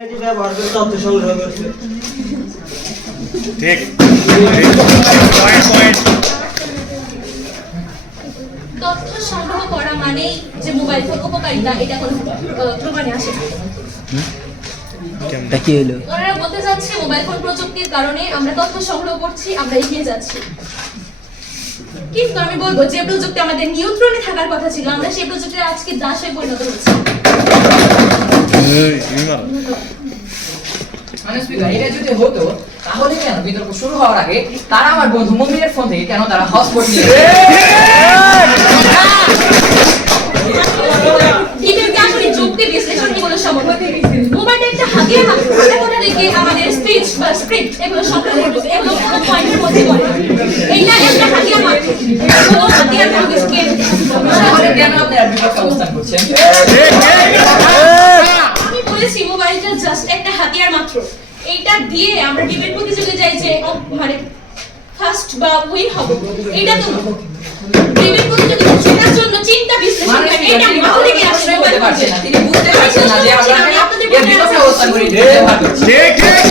ব্যবহার করে তথ্য সংগ্রহ করছে। ঠিক তথ্য সংগ্রহ করা মানেই যে মোবাইল ফোন উপকারিতা এটা কোনো প্রমাণে আসে না। কি হলো? ওনারা বলতে যাচ্ছে মোবাইল ফোন প্রযুক্তির কারণে আমরা তথ্য সংগ্রহ করছি, আমরা এগিয়ে যাচ্ছি। কিন্তু আমি বলবো যে প্রযুক্তি আমাদের নিয়ন্ত্রণে থাকার কথা ছিল, আমরা সেই প্রযুক্তির আজকে দাসে পরিণত হচ্ছি। এটা যদি হতো তাহলে কেন বিতর্ক শুরু হওয়ার আগে তারা আমার বন্ধু মমিনের ফোন থেকে কেন তারা হটস্পট নিয়ে এদেরকে আসলে যুক্তি বিশ্লেষণ কি বলে সম্ভব? মোবাইলটা একটা হাতিয়ার মাত্র, আমরা কোথা থেকে আমাদের স্পিচ বা স্ক্রিপ্ট এগুলো সংগ্রহ করবো, এগুলো কোনো পয়েন্টের মধ্যে পড়ে না। এইটা একটা হাতিয়ার মাত্র, কোনো হাতিয়ার কোনো কিছুকে তাহলে কেন আপনারা বিপক্ষে অবস্থান করছেন? আমি বলেছি মোবাইলটা জাস্ট একটা হাতিয়ার মাত্র। এইটা দিয়ে আমরা ডিবেট প্রতিযোগিতায় যাই যে মানে ফার্স্ট বা উইন হব, এইটা তো ডিবেট প্রতিযোগিতা জেতার জন্য চিন্তা বিশ্লেষণ করে এটা মাথা থেকে আসলে বলতে পারছেন না, তিনি বুঝতে পারছেন না যে আমরা এর বিপক্ষে অবস্থান করি। ঠিক ঠিক